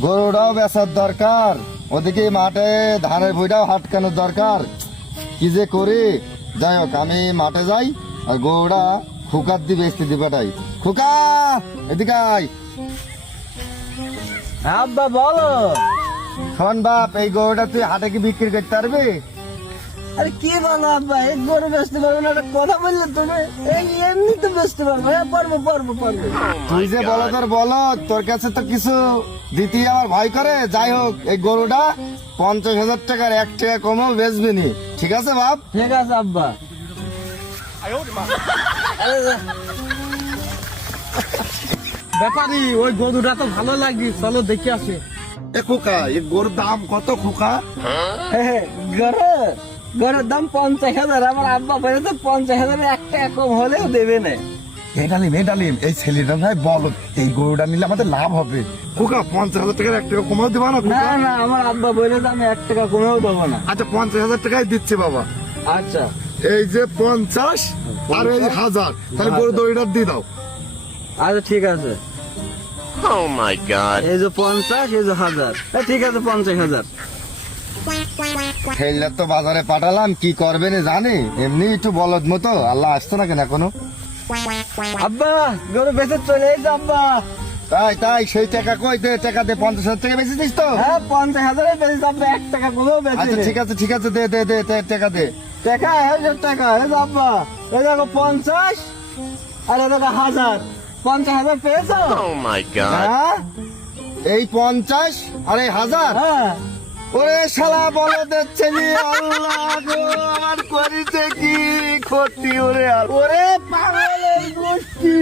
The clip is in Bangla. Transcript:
গরুটাও বেচার দরকার, ওদিকে মাঠে ধানের বইটাও হাটকানোর দরকার, কি যে করি। যাই হোক, আমি মাঠে যাই আর গরুটা খুকার দিয়ে বেচতে দি পাঠাই। খুকা, এদিকে আয়। আব্বা বলো। শোন বাপ, এই গরুটা তুই হাটে কি বিক্রি করতে পারবি? আরে কি বলো আব্বা, এই গরু বেচতে পারবো না? একটা কথা বললে তুমি, এই এমনি তো বেচতে পারবো। হ্যাঁ পারবো পারবো পারবো। তুই যে বলো তোর কাছে তো কিছু দিতে আমার ভয় করে। যাই হোক, এই গরুটা 50,000 টাকার 1 টাকা কমও বেচবি নি, ঠিক আছে বাপ? ঠিক আছে আব্বা। ব্যাপারি, ওই গরুটা তো ভালো লাগছে, চলো দেখে আসি। এ খোকা, এই গরুর দাম কত খোকা? গরুর দাম 50,000। আমার আব্বা বলে তো 50,000 1 টাকা কম হলেও দেবে না। মেডালিম, এই ছেলেটা ভাই বল, এই গরুটা নিলে আমাদের লাভ হবে। খোকা, 50,000 টাকার 1 টাকা কমেও দেবা না? না না, আমার আব্বা বলে তো আমি 1 টাকা কমেও দেবো না। আচ্ছা, 50,000 টাকাই দিচ্ছি বাবা। আচ্ছা, এই যে 50 আর এই 1000, তাহলে গরু দড়িটা দিয়ে দাও। আচ্ছা ঠিক আছে। Oh my god. এই যে 50, এই যে 1000। ঠিক আছে, 50,000। ছেলে তো বাজারে পাঠালাম, কি করবে না জানি, এমনি একটু বলদ মতো। আল্লাহ আসতো না কেন এখনো? আব্বা, গরু বেচে চলে এসে আব্বা। তাই সেই টাকা কই? দে টাকা দে, 50,000 টাকা বেঁচেছিস তো? হ্যাঁ 50,000 বেচে আব্বা, 1 টাকা কমেও বেচে। আচ্ছা ঠিক আছে, দে টাকা দে। টাকা, এই যে টাকা, এই যে আব্বা, এই দেখো 50 আর এই দেখো 1000। 50,000 পেয়েছো? Oh my god. হ্যাঁ এই 50 আর এই 1000? হ্যাঁ। ওরে শালা বলদের ছেলে, আল্লাহ গো, আমার করিতে কি ক্ষতি? ওরে ওরে পাগলের গোষ্ঠী।